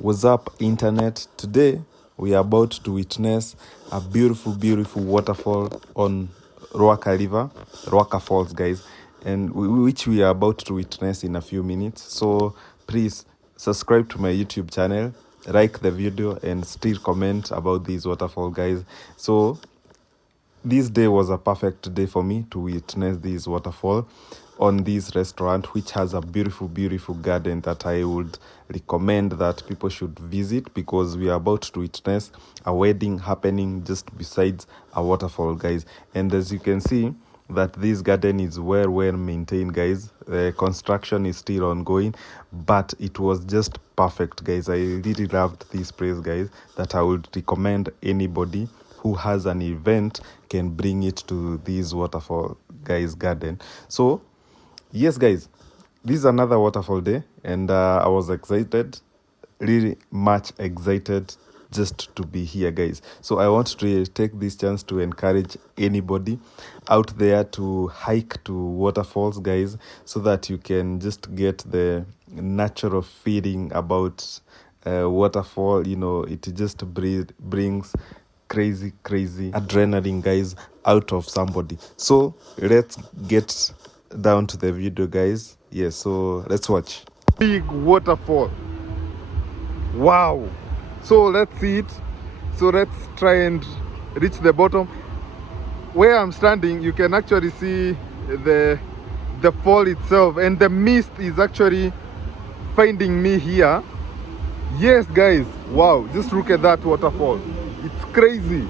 What's up, internet? Today we are about to witness a beautiful, beautiful waterfall on Ruaka Falls, guys, and which we are about to witness in a few minutes. So please subscribe to my YouTube channel, like the video, and still comment about this waterfall, guys. So this day was a perfect day for me to witness this waterfall on this restaurant, which has a beautiful, beautiful garden that I would recommend that people should visit, because we are about to witness a wedding happening just besides a waterfall, guys. And as you can see, that this garden is well maintained, guys. The construction is still ongoing, but it was just perfect, guys. I really loved this place, guys, that I would recommend anybody who has an event can bring it to this waterfall, guys, garden. So yes, guys, this is another waterfall day, and I was excited, really much excited just to be here, guys. So I want to take this chance to encourage anybody out there to hike to waterfalls, guys, so that you can just get the natural feeling about waterfall. You know, it just brings crazy adrenaline, guys, out of somebody. So let's get down to the video, guys. Yes, so let's watch. Big waterfall. Wow. So let's see it. So let's try and reach the bottom. Where I'm standing, you can actually see the fall itself, and the mist is actually finding me here. Yes, guys, wow, just look at that waterfall. It's crazy.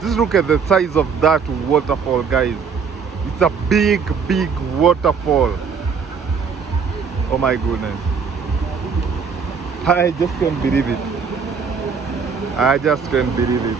Just look at the size of that waterfall, guys. It's a big waterfall. Oh my goodness, I just can't believe it. I just can't believe it.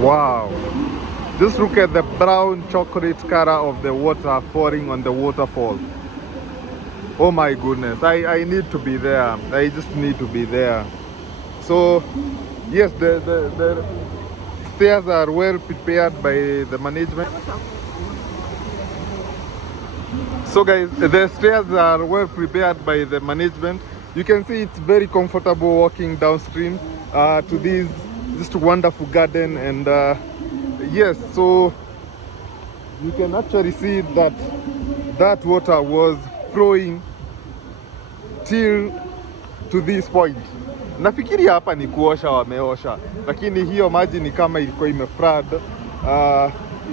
Wow, just look at the brown chocolate color of the water falling on the waterfall. Oh my goodness, I need to be there. I just need to be there. So yes, the stairs are well prepared by the management. So guys, the stairs are well prepared by the management. You can see it's very comfortable walking downstream to this just wonderful garden. And yes, so you can actually see that that water was flowing till to this point. Nafikiri hapa ni kuosha wameosha, lakini hiyo maji ni kama ilikuwa imefrad.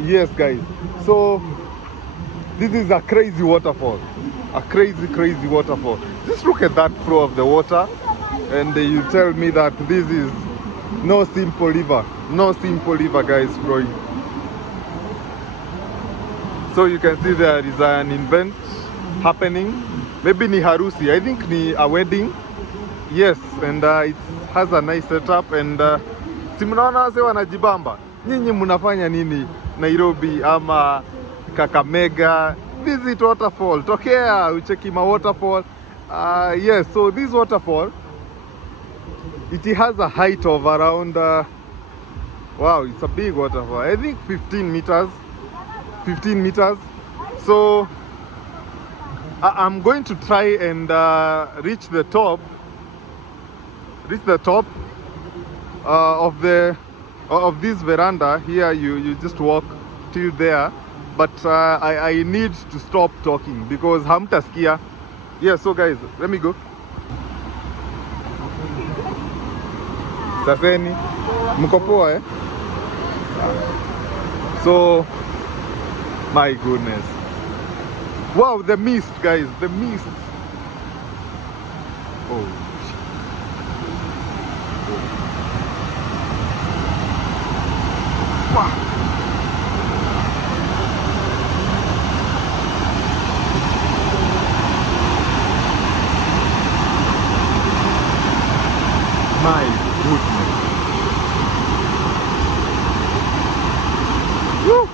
Yes, guys, so this is a crazy waterfall, a crazy waterfall. Just look at that flow of the water, and you tell me that this is no simple river, guys, flowing. So you can see there is an event happening, maybe ni harusi, I think ni a wedding. Yes, and it has a nice setup. And si mnaona wase wanajibamba. Nyinyi mnafanya nini Nairobi ama Kakamega? Visit waterfall, tokea ucheki ma waterfall. Yes, so this waterfall, it has a height of around wow, it's a big waterfall. I think 15 meters. So I'm going to try and reach the top of this veranda here. You just walk till there, but I need to stop talking because hamtaskia. Yeah, so guys, let me go. Saseni mko poa, eh? So my goodness, wow, the mist, guys, the mist. Oh, wow. My goodness. Woo.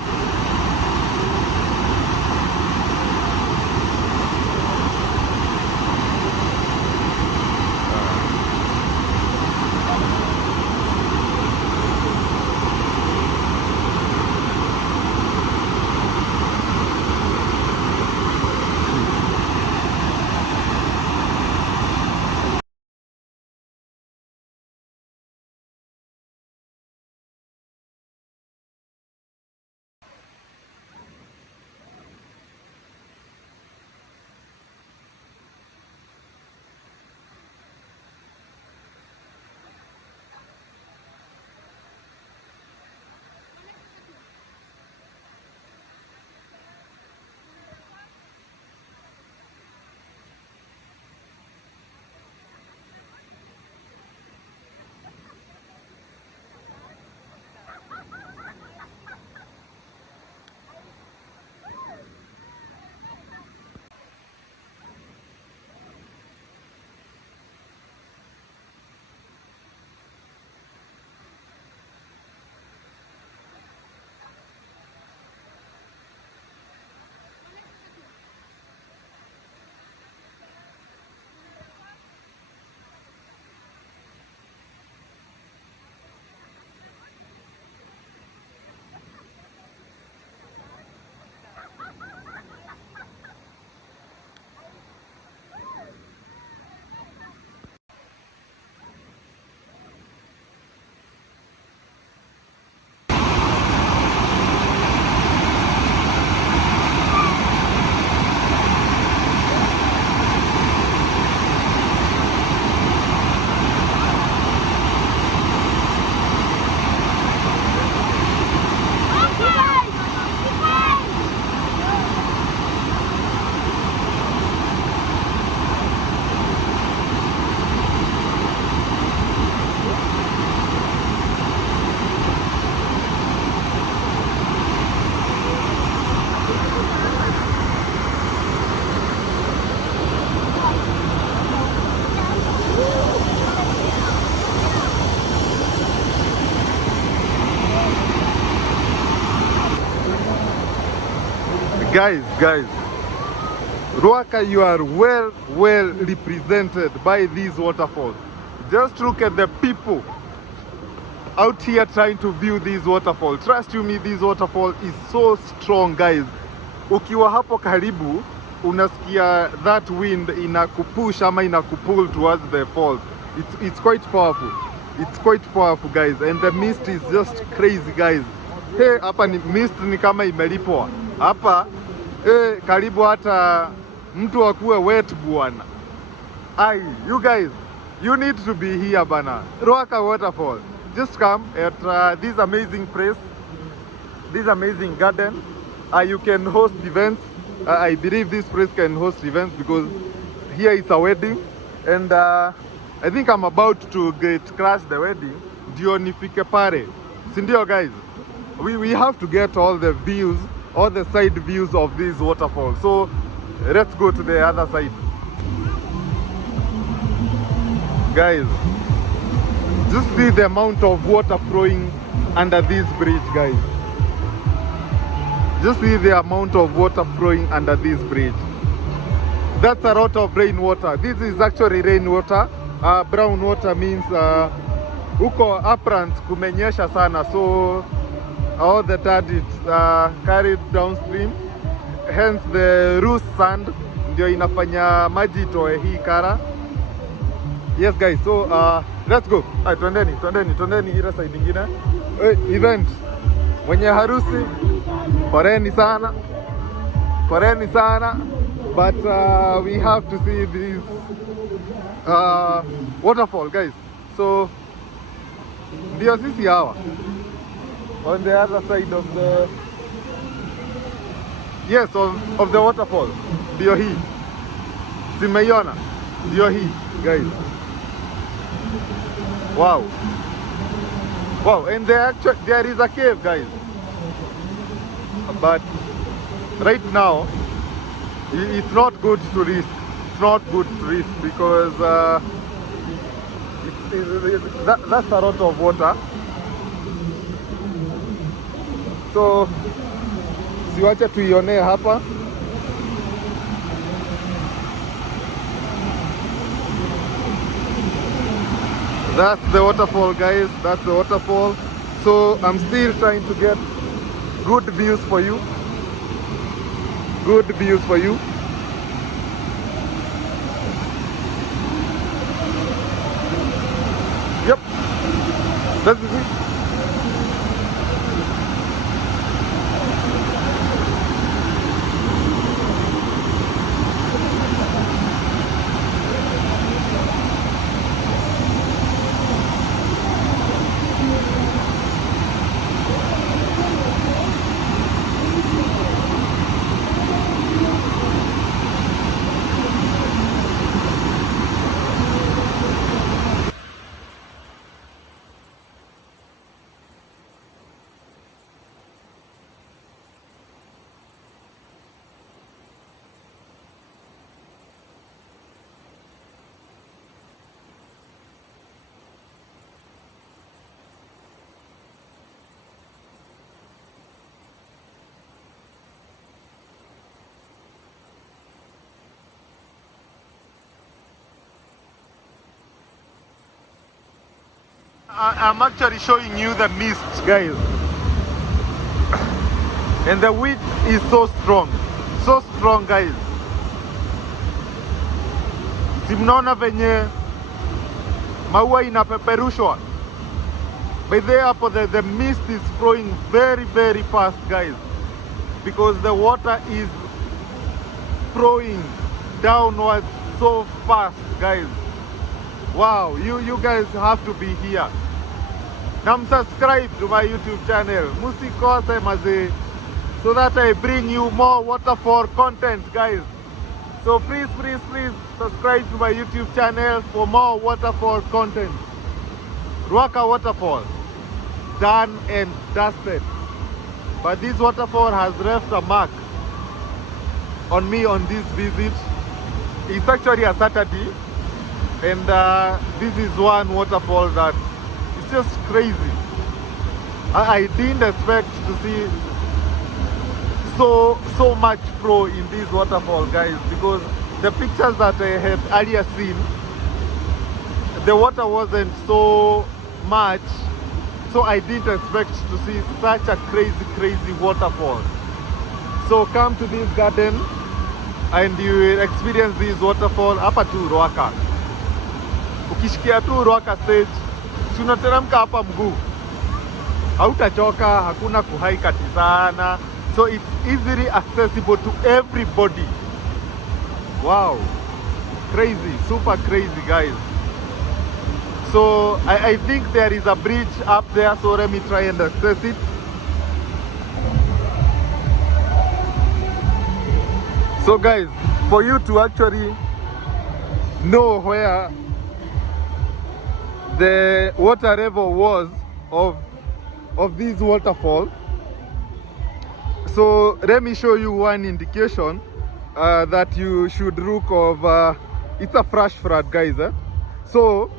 Guys, Ruaka, you are well represented by these waterfalls. Just look at the people out here trying to view these waterfalls. Trust you me, this waterfall is so strong, guys. Ukiwa hapo karibu, unasikia that wind inakupush ama inakupull towards the falls. It's quite powerful. It's quite powerful, guys, and the mist is just crazy, guys. Hey, hapa ni mist ni kama imelipwa. Hapa karibu hata mtu akuwe wet bwana. You guys, you need to be here bana. Ruaka waterfall. Just come at this amazing place, this amazing garden. You can host events. I believe this place can host events because here is a wedding, and I think I'm about to crash the wedding. Ndio nifike pare. Sindio, guys? We have to get all the views, all the side views of this waterfall. So let's go to the other side. Guys, just see the amount of water flowing under this bridge, guys. Just see the amount of water flowing under this bridge. That's a lot of rainwater. This is actually rainwater. Brown water means huko uplands kumenyesha sana, so all the dirt is carried downstream, hence the loose sand ndio inafanya maji itoe hii kara. Yes guys, so let's go. Twendeni ile side nyingine. Event mwenye harusi, poreni sana, but we have to see this waterfall, guys. So ndio sisi hawa on the other side of the of the waterfall. Ndio hii simeiona, ndio hii guys. Wow, and there is a cave, guys, but right now it's not good to risk. It's not good to risk because that's a lot of water. So siwache tuione hapa. That's the waterfall, guys. That's the waterfall. So I'm still trying to get good views for you. Good views for you. Yep. That's it. I'm actually showing you the mist, guys, and the wind is so strong, guys. Simnaona venye maua inapeperushwa. By there hapo the mist is flowing very fast, guys, because the water is flowing downwards so fast, guys. Wow, you guys have to be here. Subscribe to my YouTube channel, musikose maze, so that I bring you more waterfall content, guys. So please subscribe to my YouTube channel for more waterfall content. Ruaka waterfall, done and dusted. But this waterfall has left a mark on me on this visit. It's actually a Saturday, and this is one waterfall that is just crazy. I didn't expect to so much flow in this waterfall, guys, because the pictures that I had earlier seen, the water wasn't so much, so I didn't expect to see such a crazy waterfall. So come to this garden and you will experience this waterfall hapa tu Ruaka. Ukishikia tu Ruaka stage, tunateremka hapa mguu, hautachoka, hakuna kuhaika sana. So it's easily accessible to everybody. Wow, crazy, super crazy, guys. So I think there is a bridge up there, so let me try and access it. So guys, for you to actually know where the water level was of this waterfall, so let me show you one indication that you should look of. It's a flash flood, guys. So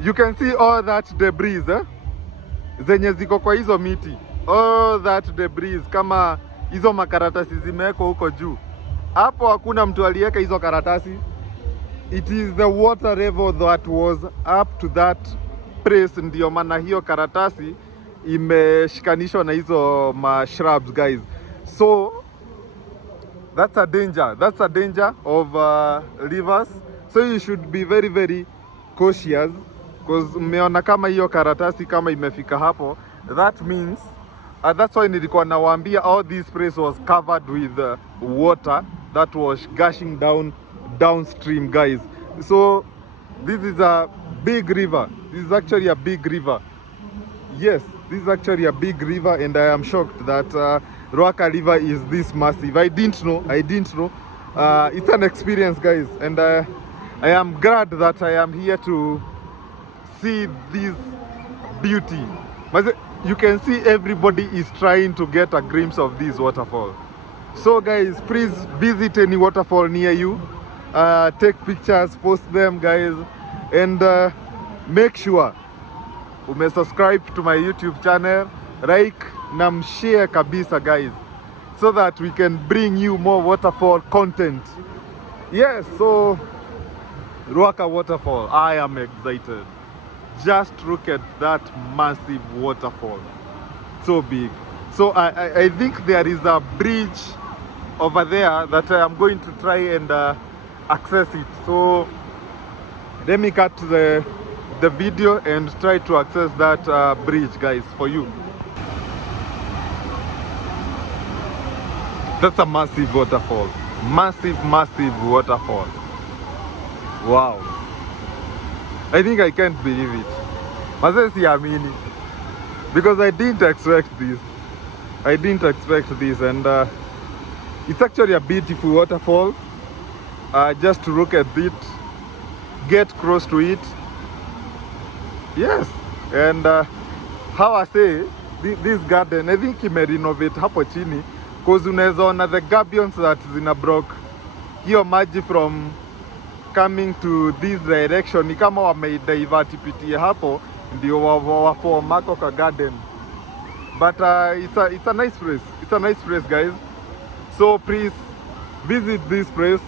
you can see all that debris zenye ziko kwa hizo miti, all that debris, kama hizo makaratasi zimeko huko juu. Hapo hakuna mtu aliweka hizo karatasi. It is the water level that was up to that place, ndio maana hiyo karatasi imeshikanishwa na hizo shrubs, guys. So that's a danger of rivers, so you should be very cautious, because mmeona kama hiyo karatasi kama imefika hapo, that means that's why nilikuwa nawaambia all this place was covered with water that was gushing downstream, guys. So this is a big river. This is actually a big river. Yes, this is actually a big river, and I am shocked that Ruaka River is this massive. I didn't know. It's an experience, guys, and I am glad that I am here to see this beauty. You can see everybody is trying to get a glimpse of this waterfall. So guys, please visit any waterfall near you, take pictures, post them, guys, and make sure subscribe to my YouTube channel, like na share kabisa, guys, so that we can bring you more waterfall content. Yes, so Ruaka waterfall, I am excited. Just look at that massive waterfall, so big. So I think there is a bridge over there that I am going to try and access it. So let me cut the video and try to access that bridge, guys, for you. That's a massive waterfall. Massive waterfall. Wow. I think I can't believe it. Because I didn't expect this. And it's actually a beautiful waterfall. Just to look at it, get close to it. Yes. And how I say, this garden, I think he may renovate hapo chini, because unaweza ona the gabions that zina block hiyo maji from coming to this direction. Ni kama wameidivert ipitie hapo ndio wafomako ka garden. But it's a nice place. It's a nice place, guys. So please visit this place.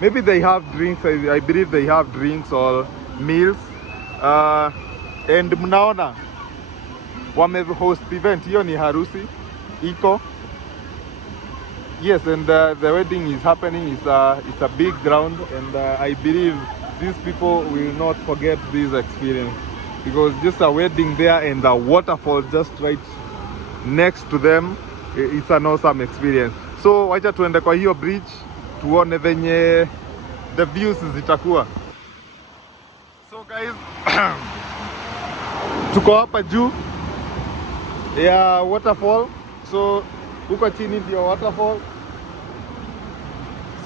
Maybe they have drinks. I believe they have drinks or meals. And mnaona wame host event, hiyo ni harusi iko. Yes, and the wedding is happening. It's a big ground, and I believe these people will not forget this experience, because just a wedding there and the waterfall just right next to them, it's an awesome experience. So wacha tuende kwa hiyo bridge tuone venye the views zitakuwa. So guys, tuko hapa juu ya waterfall. So huko chini ndio waterfall.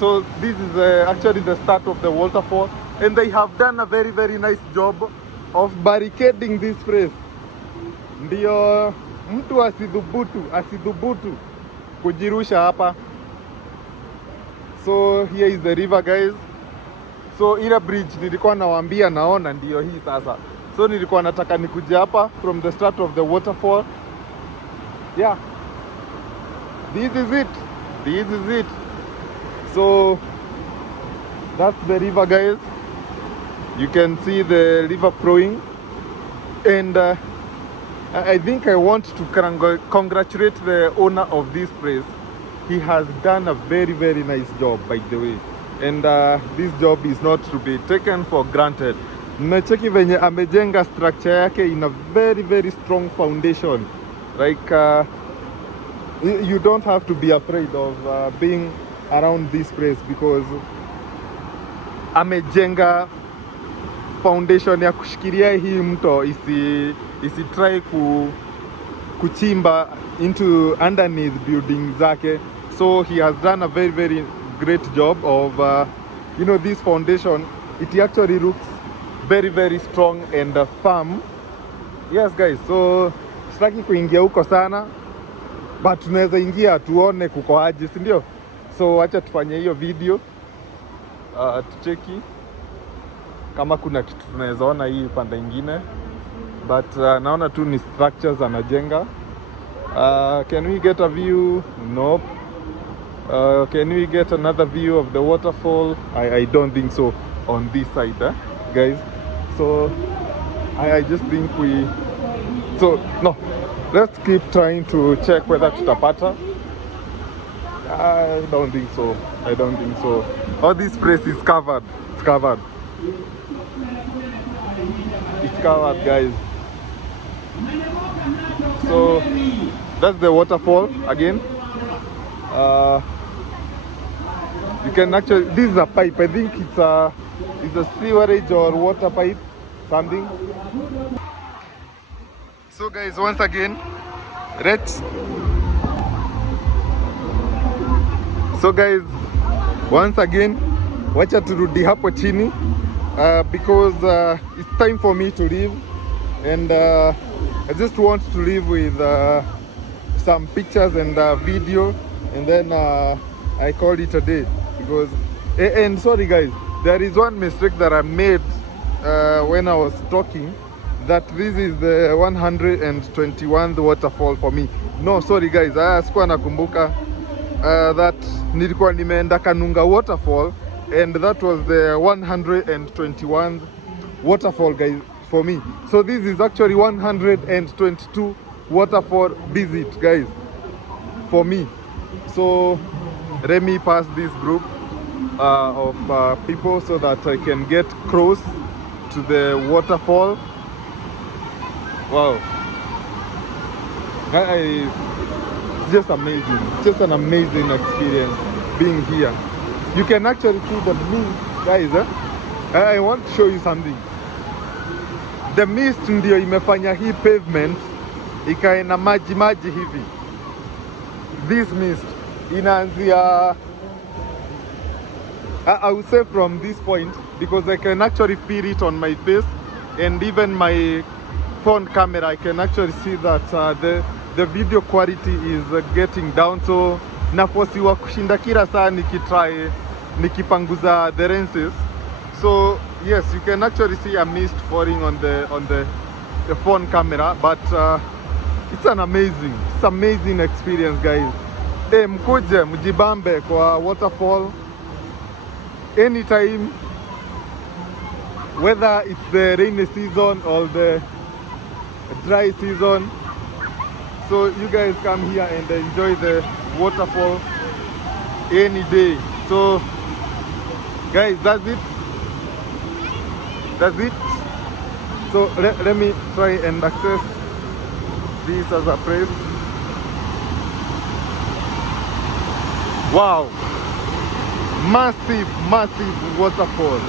So this is actually the start of the waterfall, and they have done a very nice job of barricading this place. Ndio mtu asidhubutu kujirusha hapa. So here is the river, guys. So ile bridge nilikuwa nawaambia naona ndio hii sasa. So nilikuwa nataka nikuje hapa from the start of the waterfall. Yeah. This is it. This is it. So that's the river, guys. You can see the river flowing, and I think I want to congratulate the owner of this place. He has done a very, very nice job, by the way, and this job is not to be taken for granted. Mmecheki venye amejenga structure yake in a very, very strong foundation. Like you don't have to be afraid of being around this place, because amejenga foundation ya kushikilia hii mto isi try kuchimba into underneath building zake. So he has done a very, very great job of you know, this foundation. It actually looks very, very strong and firm. Yes guys, so sitaki kuingia huko sana, but tunaweza ingia tuone kuko aje, si ndio? So acha tufanye hiyo video tucheki kama kuna kitu tunaweza ona hii pande ingine, but naona tu ni structures anajenga. Can we get a view? Nope. Can we get another view of the waterfall? I don't think so on this side, guys. So I just think no, let's keep trying to check whether tutapata. I don't think so. I don't think so. Oh, this place is covered. It's covered. It's covered, guys. So that's the waterfall again. You can actually, this is a pipe. I think it's a sewerage or water pipe, something. So guys, once again, wacha turudi hapo chini because it's time for me to leave, and I just want to leave with some pictures and video, and then I call it a day. Because and sorry guys, there is one mistake that I made when I was talking, that this is the 121st waterfall for me. No, sorry guys, sikuwa nakumbuka that nilikuwa nimeenda Kanunga waterfall, and that was the 121st waterfall, guys, for me. So this is actually 122 waterfall visit, guys, for me. So let me pass this group of people so that I can get close to the waterfall. Wow, it's just amazing. Just an amazing experience being here. You can actually see the mist, guys. I want to show you something. The mist ndio imefanya hii pavement ikae na maji maji hivi. This mist inaanzia, I would say from this point, because I can actually feel it on my face, and even my phone camera, I can actually see that the video quality is getting down. So nafosiwa kushinda kila saa nikipanguza the lenses. So yes, you can actually see a mist falling on the phone camera, but it's amazing experience, guys. Mkuje mjibambe kwa waterfall anytime, whether it's the rainy season or the dry season. So you guys come here and enjoy the waterfall any day. So guys, that's it. So let me try and access this as a place. Wow, massive waterfall.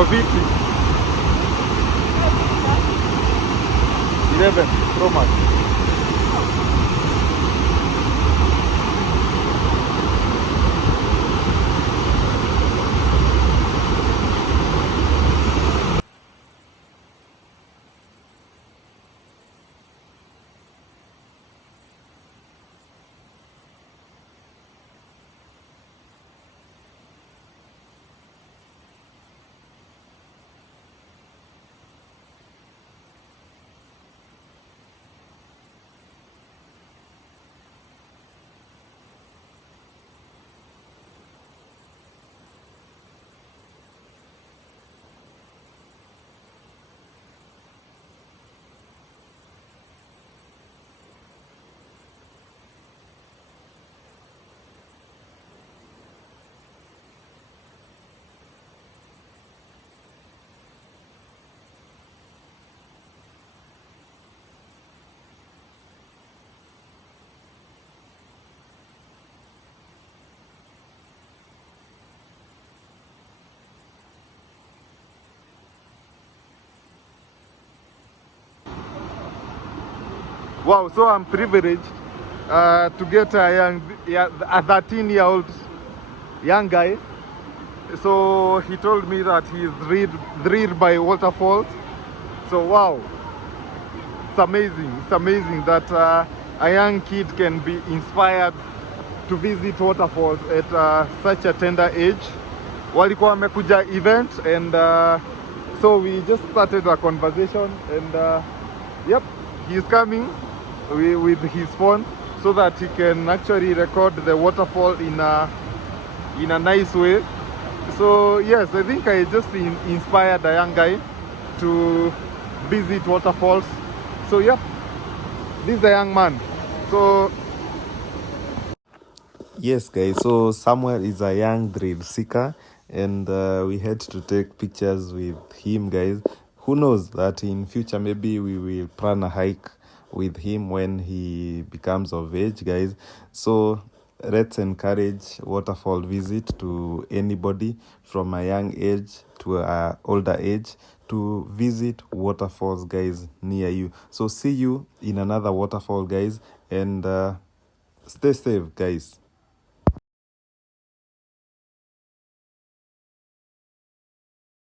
Ofiti 11 Pro Max. Wow, so I'm privileged to get a 13-year-old young guy. So he told me that he's thrilled by waterfalls. So wow, it's amazing. It's amazing that a young kid can be inspired to visit waterfalls at such a tender age. Walikuwa wamekuja event and so we just started a conversation and yep, he's coming with his phone so that he can actually record the waterfall in a nice way. So yes, I think I just inspired a young guy to visit waterfalls. So yep, this is a young man. So yes guys, so Samuel is a young thrill seeker and we had to take pictures with him guys. Who knows that in future maybe we will plan a hike with him when he becomes of age guys. So let's encourage waterfall visit to anybody from a young age to a older age to visit waterfalls guys near you. So see you in another waterfall guys and stay safe guys.